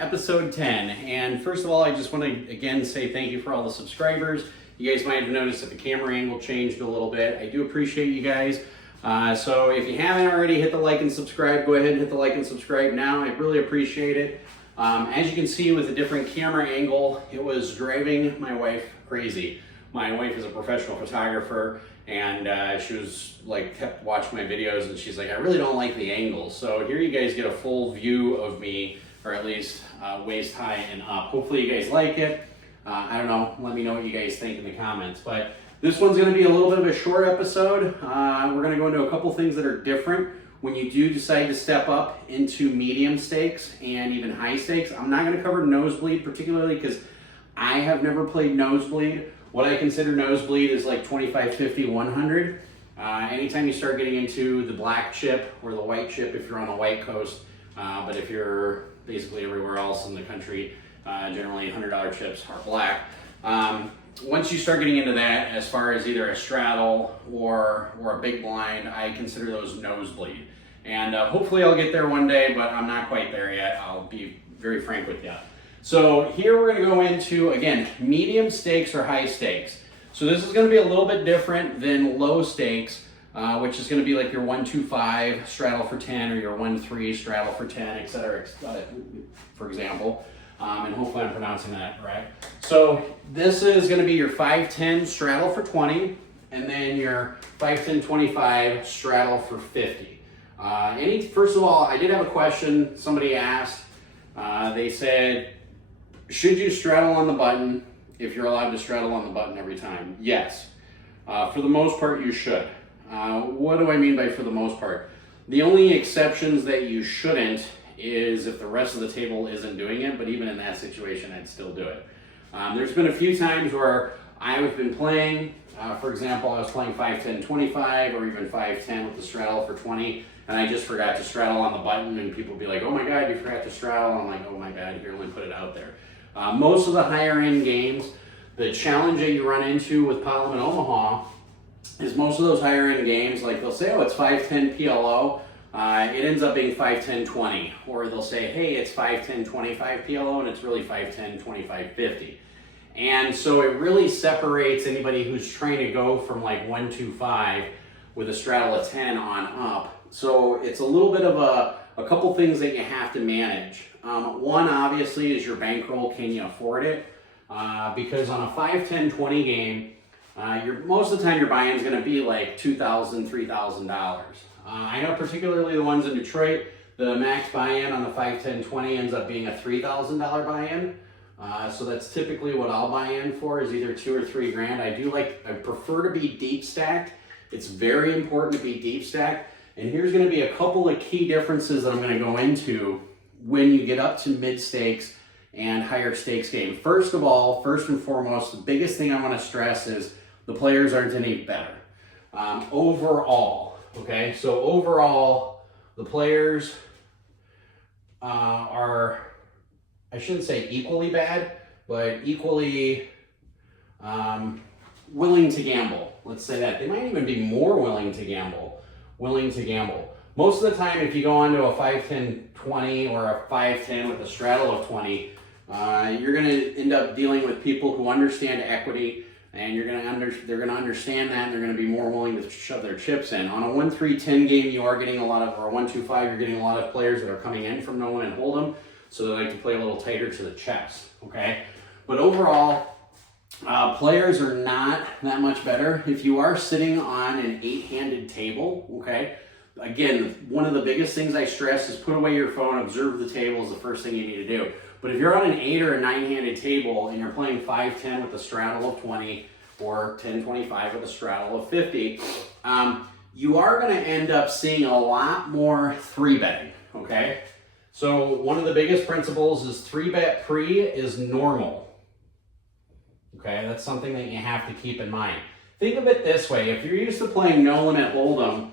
episode 10. And first of all, I just want to again say thank you for all the subscribers. You guys might have noticed that the camera angle changed a little bit. I do appreciate you guys. So if you haven't already hit the like and subscribe, go ahead and hit the like and subscribe now. I really appreciate it. As you can see with a different camera angle, it was driving my wife crazy. My wife is a professional photographer, and she was like, kept watching my videos, and she's like, I really don't like the angle. So here you guys get a full view of me, or at least waist high and up. Hopefully you guys like it. I don't know, let me know what you guys think in the comments. But this one's gonna be a little bit of a short episode. We're gonna go into a couple things that are different when you do decide to step up into medium stakes and even high stakes. I'm not gonna cover nosebleed particularly because I have never played nosebleed. What I consider nosebleed is like 25, 50, 100. Anytime you start getting into the black chip or the white chip if you're on the white coast, but if you're basically everywhere else in the country, generally $100 chips are black. Once you start getting into that, as far as either a straddle or a big blind, I consider those nosebleed. And hopefully I'll get there one day, but I'm not quite there yet. I'll be very frank with you. So here we're going to go into, again, medium stakes or high stakes. So this is going to be a little bit different than low stakes, which is going to be like your 1-2-5 straddle for 10 or your 1-3 straddle for 10, etc. For example. And hopefully I'm pronouncing that right. So this is going to be your 5-10 straddle for 20, and then your 5-10-25 straddle for 50. First of all, I did have a question somebody asked. They said, should you straddle on the button if you're allowed to straddle on the button every time? Yes. For the most part, you should. What do I mean by for the most part? The only exceptions that you shouldn't is if the rest of the table isn't doing it, but even in that situation, I'd still do it. There's been a few times where I've been playing, for example, I was playing 5-10-25 or even 5-10 with the straddle for 20, and I just forgot to straddle on the button, and people be like, oh my God, you forgot to straddle. I'm like, oh my God, here, let me put it out there. Most of the higher end games, the challenge that you run into with PLO in Omaha is most of those higher end games, like they'll say, oh, it's 5-10 PLO. It ends up being 5-10-20, or they'll say, hey, it's 5-10-25 PLO, and it's really 5-10-25-50. And so it really separates anybody who's trying to go from like 1-2-5 with a straddle of 10 on up. So it's a little bit of a couple things that you have to manage. One, obviously, is your bankroll. Can you afford it? Because on a 5-10-20 game, most of the time your buy-in is going to be like $2,000, $3,000. I know particularly the ones in Detroit, the max buy-in on the 5-10-20 ends up being a $3,000 buy-in. So that's typically what I'll buy in for, is either $2 or $3 grand. I prefer to be deep stacked. It's very important to be deep stacked. And here's going to be a couple of key differences that I'm going to go into when you get up to mid stakes and higher stakes game. First of all, first and foremost, the biggest thing I want to stress is the players aren't any better. Overall, okay, so overall, the players are, I shouldn't say equally bad, but equally willing to gamble. Let's say that. They might even be more willing to gamble. Most of the time, if you go onto a 5-10-20 or a 5-10 with a straddle of 20, you're going to end up dealing with people who understand equity, and they're going to understand that, and they're going to be more willing to shove their chips in. On a 1-3-10 game, you are getting a lot of, or a 1-2-5, you're getting a lot of players that are coming in from no one and hold them, so they like to play a little tighter to the chest, okay? But overall, players are not that much better. If you are sitting on an 8-handed table, okay, again, one of the biggest things I stress is put away your phone, observe the table is the first thing you need to do. But if you're on an 8 or a 9-handed table and you're playing 5-10 with a straddle of 20 or 10-25 with a straddle of 50, you are going to end up seeing a lot more 3-betting, okay? So one of the biggest principles is 3-bet pre is normal. Okay, that's something that you have to keep in mind. Think of it this way. If you're used to playing no limit hold'em,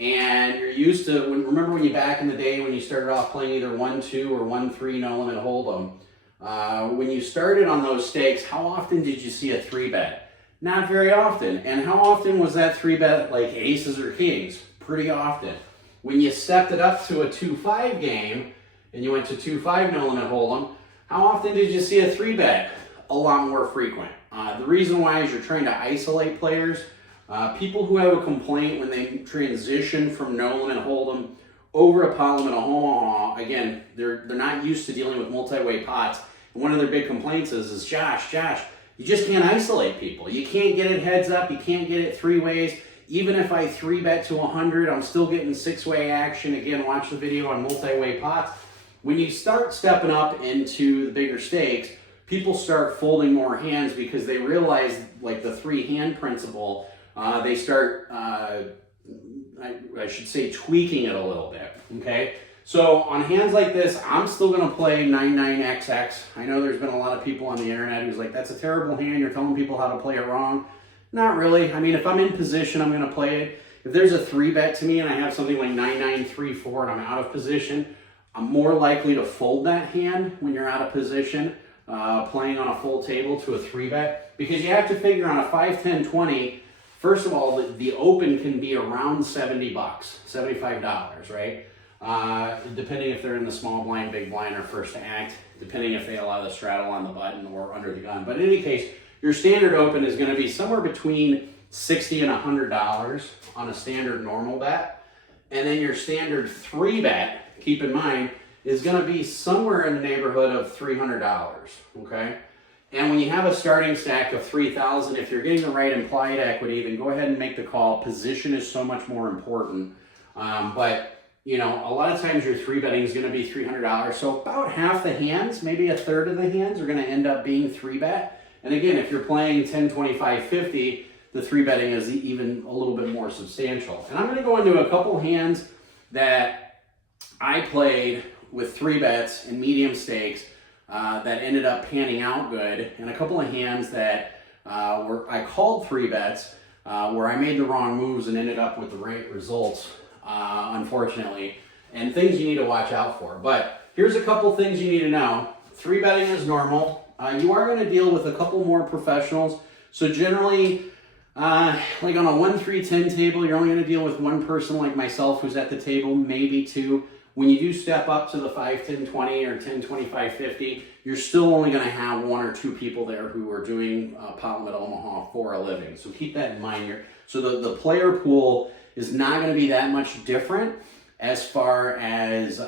and you're used to, remember when you back in the day when you started off playing either 1-2 or 1-3 no limit hold'em, when you started on those stakes, how often did you see a 3-bet? Not very often. And how often was that 3-bet like aces or kings? Pretty often. When you stepped it up to a 2-5 game, and you went to 2-5 no limit hold'em, how often did you see a 3-bet? A lot more frequent. The reason why is you're trying to isolate players. People who have a complaint when they transition from no limit hold'em over a pot limit of Omaha, again, they're not used to dealing with multi-way pots. And one of their big complaints is Josh, you just can't isolate people. You can't get it heads up. You can't get it 3 ways. Even if I 3-bet to 100, I'm still getting 6-way action. Again, watch the video on multi-way pots. When you start stepping up into the bigger stakes, people start folding more hands because they realize, like the 3-hand principle, they start, I should say, tweaking it a little bit, okay? So on hands like this, I'm still gonna play 9-9-XX. I know there's been a lot of people on the internet who's like, that's a terrible hand, you're telling people how to play it wrong. Not really. I mean, if I'm in position, I'm gonna play it. If there's a 3-bet to me and I have something like 9-9-3-4 and I'm out of position, I'm more likely to fold that hand when you're out of position, playing on a full table to a 3-bet, because you have to figure on a 5-10-20, first of all, the open can be around $70, $75, right? Depending if they're in the small blind, big blind, or first to act, depending if they allow the straddle on the button or under the gun. But in any case, your standard open is going to be somewhere between $60 and $100 on a standard normal bet. And then your standard 3-bet, keep in mind, is going to be somewhere in the neighborhood of $300, okay? And when you have a starting stack of 3,000, if you're getting the right implied equity, then go ahead and make the call. Position is so much more important. But you know, a lot of times your 3-betting is going to be $300. So about half the hands, maybe a third of the hands, are going to end up being 3-bet. And again, if you're playing 10, 25, 50, the 3-betting is even a little bit more substantial. And I'm going to go into a couple hands that I played with 3-bets in medium stakes that ended up panning out good, and a couple of hands that I called 3-bets where I made the wrong moves and ended up with the right results. Unfortunately, and things you need to watch out for. But here's a couple things you need to know. 3-betting is normal. You are going to deal with a couple more professionals. So generally, like on a 1-3-10 table, you're only going to deal with one person like myself who's at the table, maybe 2. When you do step up to the 5-10-20 or 10-25-50, you're still only going to have 1 or 2 people there who are doing pot limit Omaha for a living. So keep that in mind here. So the player pool is not going to be that much different as far as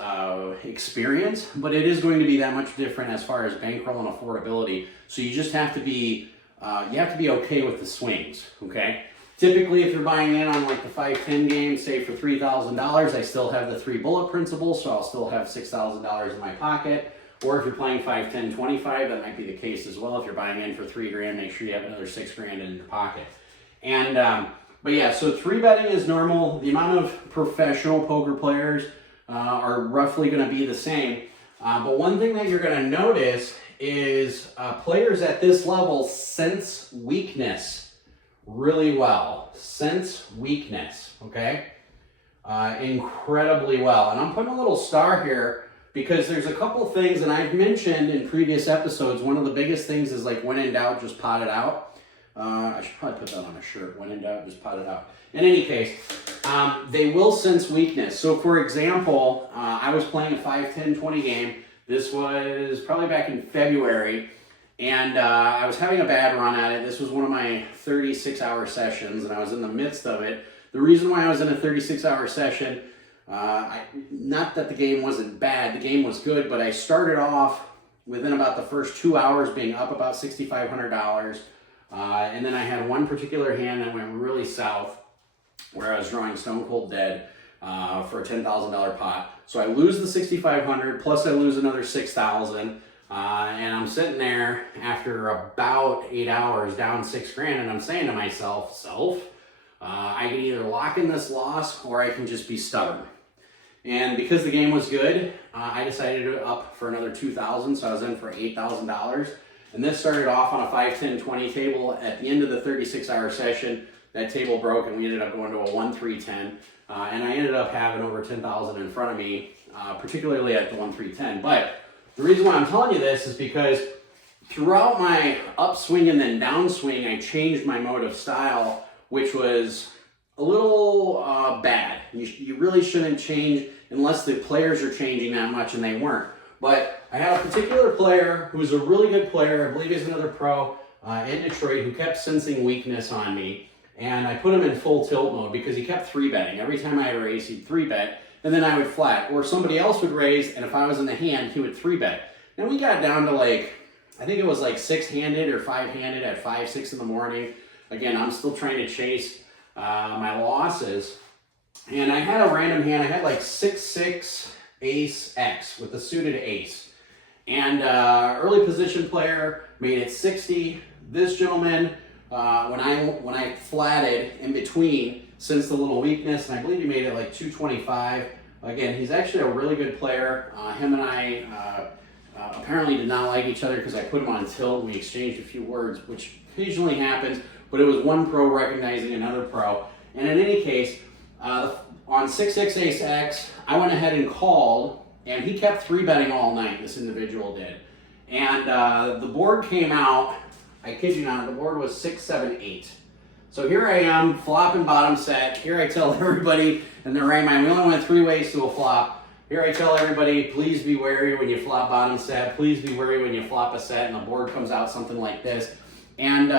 experience, but it is going to be that much different as far as bankroll and affordability. So you just have to be, okay with the swings, okay? Typically, if you're buying in on like the 5-10 game, say for $3,000, I still have the 3 bullet principle, so I'll still have $6,000 in my pocket. Or if you're playing 5-10-25, that might be the case as well. If you're buying in for $3,000, make sure you have another $6,000 in your pocket. And but yeah, so 3-betting is normal. The amount of professional poker players are roughly going to be the same. But one thing that you're going to notice is players at this level sense weakness really well. Sense weakness, okay? Incredibly well. And I'm putting a little star here because there's a couple things, and I've mentioned in previous episodes, one of the biggest things is like when in doubt, just pot it out. I should probably put that on a shirt. When in doubt, just pot it out. In any case, they will sense weakness. So for example, I was playing a 5-10-20 game. This was probably back in February, and I was having a bad run at it. This was one of my 36-hour sessions, and I was in the midst of it. The reason why I was in a 36-hour session, not that the game wasn't bad, the game was good, but I started off within about the first 2 hours being up about $6,500. And then I had one particular hand that went really south where I was drawing stone cold dead for a $10,000 pot. So I lose the $6,500 plus I lose another $6,000, and I'm sitting there after about 8 hours down $6,000, and I'm saying to myself, I can either lock in this loss or I can just be stubborn. And because the game was good, I decided to up for another $2,000, so I was in for $8,000. And this started off on a 5-10-20 table. At the end of the 36-hour session, that table broke and we ended up going to a 1-3-10. And I ended up having over $10,000 in front of me, particularly at the 1-3-10. But the reason why I'm telling you this is because throughout my upswing and then downswing, I changed my mode of style, which was a little bad. You really shouldn't change unless the players are changing that much, and they weren't. But I had a particular player who's a really good player, I believe he's another pro in Detroit, who kept sensing weakness on me. And I put him in full tilt mode because he kept 3-betting. Every time I had raised, he'd 3-bet, and then I would flat. Or somebody else would raise, and if I was in the hand, he would 3-bet. And we got down to like, I think it was like 6-handed or 5-handed at 5, 6 in the morning. Again, I'm still trying to chase my losses. And I had a random hand. I had like 6-6 ace X with the suited ace. And early position player made it 60. This gentleman, when I flatted in between, sensed the little weakness, and I believe he made it like 225. Again, he's actually a really good player. Him and I apparently did not like each other because I put him on tilt. We exchanged a few words, which occasionally happens, but it was one pro recognizing another pro. And in any case, on 6-6 ace X, I went ahead and called, and he kept 3-betting all night, this individual did. And the board came out, I kid you not, the board was 6-7-8. So here I am, flopping bottom set. Here I tell everybody in the right mind, we only went 3 ways to a flop. Here I tell everybody, please be wary when you flop bottom set. Please be wary when you flop a set, and the board comes out something like this. And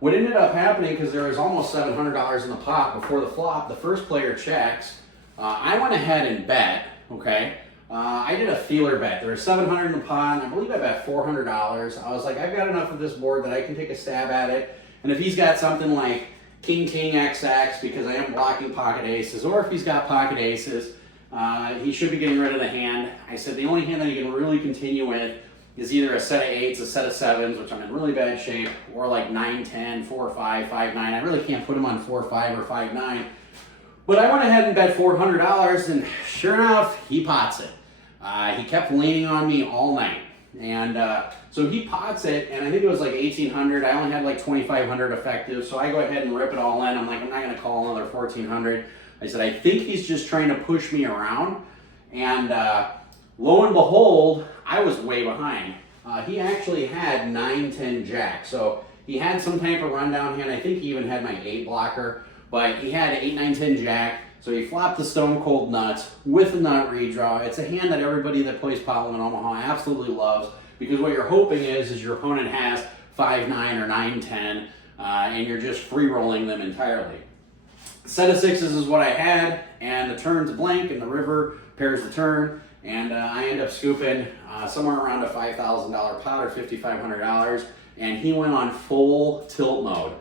what ended up happening, because there was almost $700 in the pot before the flop, the first player checks. I went ahead and bet, okay? I did a feeler bet. There was $700 in the pot, and I believe I bet $400. I was like, I've got enough of this board that I can take a stab at it. And if he's got something like King, XX, because I am blocking pocket aces, or if he's got pocket aces, he should be getting rid of the hand. I said the only hand that he can really continue with is either a set of 8s, a set of 7s, which I'm in really bad shape, or like 9-10, 4-5, 5-9. I really can't put him on 4-5 or 5-9. But I went ahead and bet $400, and sure enough, he pots it. He kept leaning on me all night. And so he pots it, and I think it was like 1,800. I only had like 2,500 effective, so I go ahead and rip it all in. I'm like, I'm not going to call another 1,400. I said, I think he's just trying to push me around. And lo and behold, I was way behind. He actually had 9-10 jack, so he had some type of rundown hand. I think he even had my 8 blocker, but he had 8-9-10 jack. So he flopped the stone cold nuts with a nut redraw. It's a hand that everybody that plays pot limit Omaha absolutely loves, because what you're hoping is your opponent has 5-9 or 9-10, and you're just free rolling them entirely. Set of 6s is what I had, and the turn's blank, and the river pairs the turn, and I end up scooping somewhere around a $5,000 pot or $5,500, and he went on full tilt mode.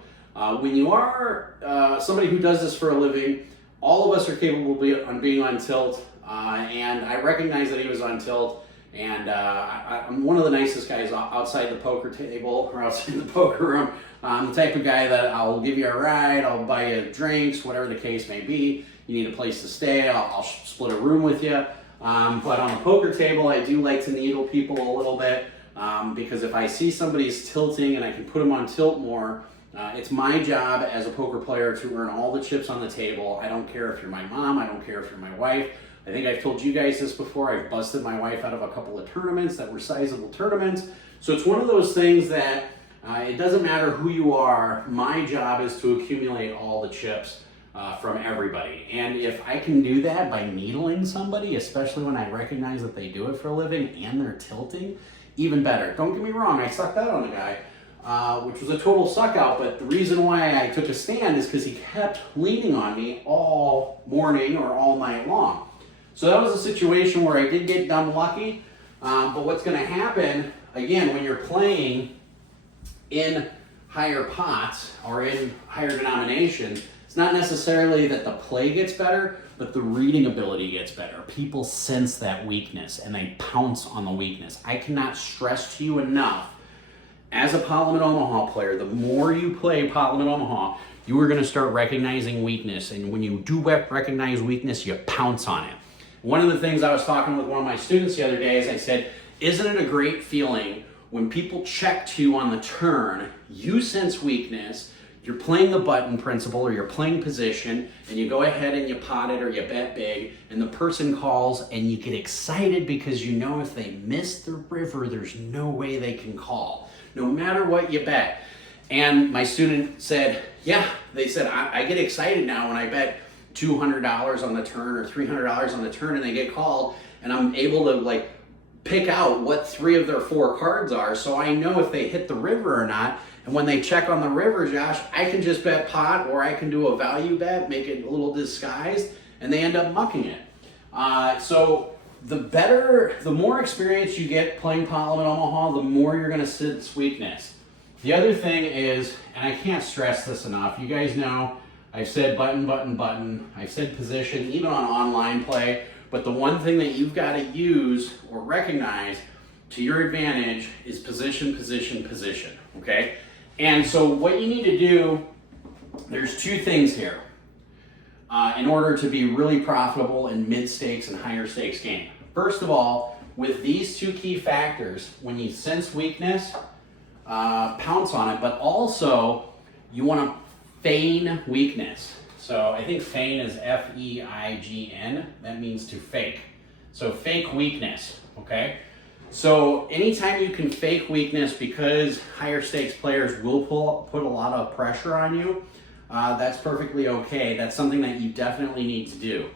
When you are somebody who does this for a living, all of us are capable of being on tilt, and I recognize that he was on tilt, and I'm one of the nicest guys outside the poker table or outside the poker room. I'm the type of guy that I'll give you a ride, I'll buy you drinks, whatever the case may be. You need a place to stay, I'll split a room with you. But on the poker table, I do like to needle people a little bit, because if I see somebody's tilting and I can put them on tilt more, it's my job as a poker player to earn all the chips on the table. I don't care if you're my mom, I don't care if you're my wife. I think I've told you guys this before. I've busted my wife out of a couple of tournaments that were sizable tournaments. So it's one of those things that it doesn't matter who you are, my job is to accumulate all the chips from everybody. And if I can do that by needling somebody, especially when I recognize that they do it for a living and they're tilting, even better. Don't get me wrong, I sucked out on a guy, which was a total suck out, but the reason why I took a stand is because he kept leaning on me all morning or all night long. So that was a situation where I did get dumb lucky, but what's going to happen, again, when you're playing in higher pots or in higher denominations, it's not necessarily that the play gets better, but the reading ability gets better. People sense that weakness and they pounce on the weakness. I cannot stress to you enough, as a pot limit Omaha player, the more you play pot limit Omaha, you are going to start recognizing weakness. And when you do recognize weakness, you pounce on it. One of the things I was talking with one of my students the other day is I said, isn't it a great feeling when people check to you on the turn, you sense weakness, you're playing the button principle or you're playing position, and you go ahead and you pot it or you bet big, and the person calls and you get excited because you know if they miss the river, there's no way they can call, no matter what you bet. And my student said, yeah, they said, I get excited now when I bet $200 on the turn or $300 on the turn, and they get called, and I'm able to like pick out what 3 of their 4 cards are, so I know if they hit the river or not. And when they check on the river, Josh, I can just bet pot, or I can do a value bet, make it a little disguised, and they end up mucking it. So the more experience you get playing pot limit Omaha, the more you're going to sense weakness. The other thing is, and I can't stress this enough, you guys know I've said button, button, button. I've said position, even on online play. But the one thing that you've got to use or recognize to your advantage is position, position, position, okay? And so what you need to do, there's 2 things here in order to be really profitable in mid-stakes and higher stakes game. First of all, with these 2 key factors, when you sense weakness, pounce on it, but also you want to feign weakness. So I think feign is F-E-I-G-N. That means to fake. So fake weakness, okay? So anytime you can fake weakness, because higher stakes players will put a lot of pressure on you, that's perfectly okay. That's something that you definitely need to do.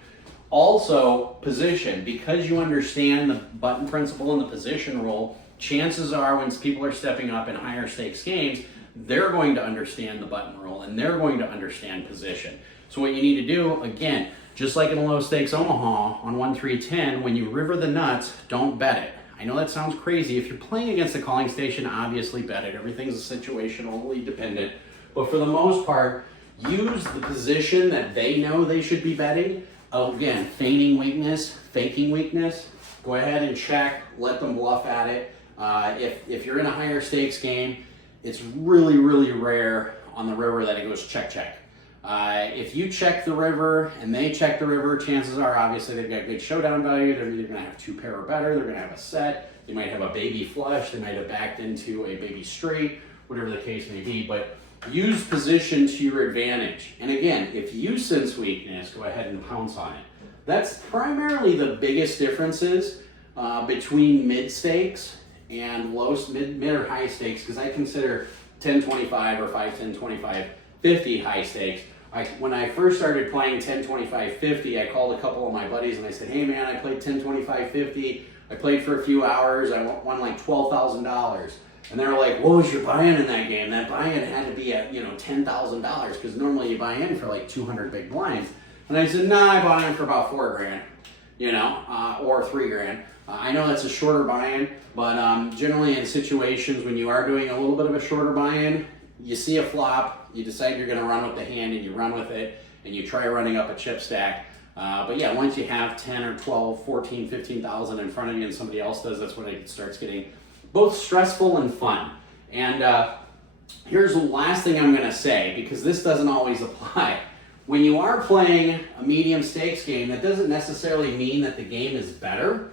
Also, position, because you understand the button principle and the position rule, chances are when people are stepping up in higher stakes games, they're going to understand the button rule and they're going to understand position. So what you need to do, again, just like in a low stakes Omaha on 1-3-10, when you river the nuts, don't bet it. I know that sounds crazy. If you're playing against a calling station, obviously bet it. Everything's situationally dependent. But for the most part, use the position that they know they should be betting. Again, feigning weakness, faking weakness. Go ahead and check, let them bluff at it. If you're in a higher stakes game, it's really, really rare on the river that it goes check, check. If you check the river and they check the river, chances are obviously they've got good showdown value. They're either going to have 2 pair or better. They're going to have a set. They might have a baby flush. They might have backed into a baby straight, whatever the case may be. But use position to your advantage. And again, if you sense weakness, go ahead and pounce on it. That's primarily the biggest differences between mid stakes and mid or high stakes, because I consider 10-25 or 5-10-25 50 high stakes. When I first started playing 10-25-50, I called a couple of my buddies and I said, hey man, I played 10-25-50. I played for a few hours. I won like $12,000. And they were like, what was your buy-in in that game? That buy-in had to be at, $10,000, because normally you buy in for like 200 big blinds. And I said, nah, I bought in for about $4,000, or $3,000. I know that's a shorter buy-in, but generally in situations when you are doing a little bit of a shorter buy-in, you see a flop, you decide you're going to run with the hand, and you run with it, and you try running up a chip stack. But yeah, once you have 10 or 12, 14, 15,000 in front of you and somebody else does, that's when it starts getting both stressful and fun. And here's the last thing I'm going to say, because this doesn't always apply. When you are playing a medium stakes game, that doesn't necessarily mean that the game is better.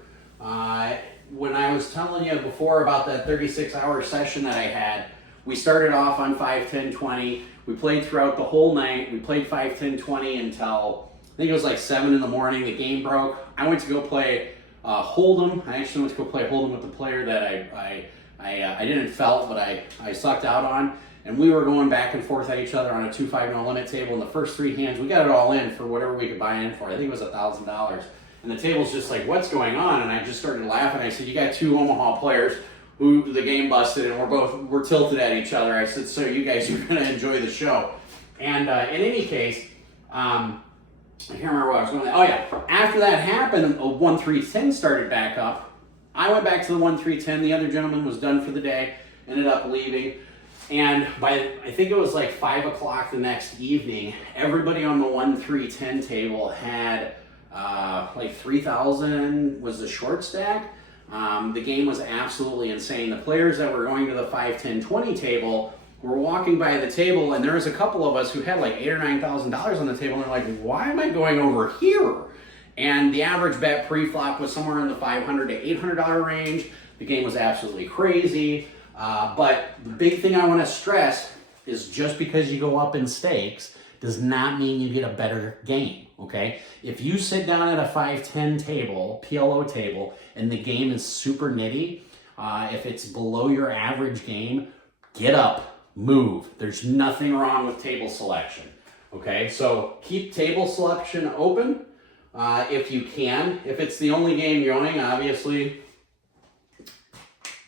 When I was telling you before about that 36-hour session that I had, we started off on 5-10-20. We played throughout the whole night. We played 5-10-20 until, I think it was like 7 in the morning. The game broke. I went to go play Hold'em. I actually went to go play Hold'em with the player that I didn't felt, but I sucked out on. And we were going back and forth at each other on a 2-5 no limit table. In the first 3 hands, we got it all in for whatever we could buy in for. I think it was $1,000. And the table's just like, what's going on? And I just started laughing. I said, you got 2 Omaha players who the game busted, and we're tilted at each other. I said, so you guys are going to enjoy the show. And in any case, I can't remember what I was going to. Oh yeah, after that happened, a 1-3-10 started back up. I went back to the 1-3-10. The other gentleman was done for the day, ended up leaving. And by, I think it was like 5 o'clock the next evening, everybody on the 1-3-10 table had like 3,000 was the short stack. The game was absolutely insane. The players that were going to the 5-10-20 table were walking by the table, and there was a couple of us who had like $8,000 or $9,000 on the table, and they're like, why am I going over here? And the average bet pre-flop was somewhere in the $500 to $800 range. The game was absolutely crazy. But the big thing I want to stress is just because you go up in stakes does not mean you get a better game, okay? If you sit down at a 5-10 table, PLO table, and the game is super nitty, if it's below your average game, get up, move. There's nothing wrong with table selection, Okay, so keep table selection open if you can. If it's the only game you're owning, obviously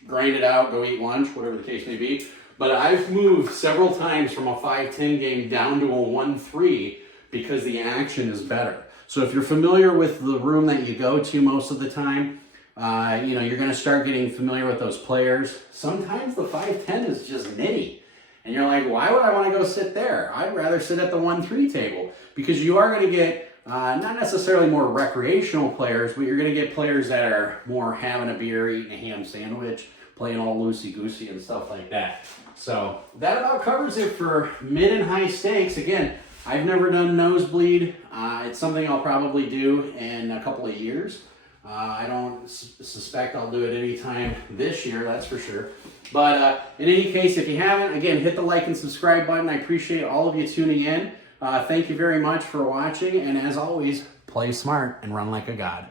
grind it out, go eat lunch, whatever the case may be. But I've moved several times from a 5-10 game down to a 1-3 because the action is better. So if you're familiar with the room that you go to most of the time, you know, you're going to start getting familiar with those players. Sometimes the 5-10 is just nitty. And you're like, why would I want to go sit there? I'd rather sit at the 1-3 table, because you are going to get not necessarily more recreational players, but you're going to get players that are more having a beer, eating a ham sandwich, playing all loosey-goosey and stuff like that. So that about covers it for mid and high stakes. Again, I've never done nosebleed. It's something I'll probably do in a couple of years. I don't suspect I'll do it anytime this year, that's for sure. But in any case, if you haven't, again, hit the like and subscribe button. I appreciate all of you tuning in. Thank you very much for watching. And as always, play smart and run like a god.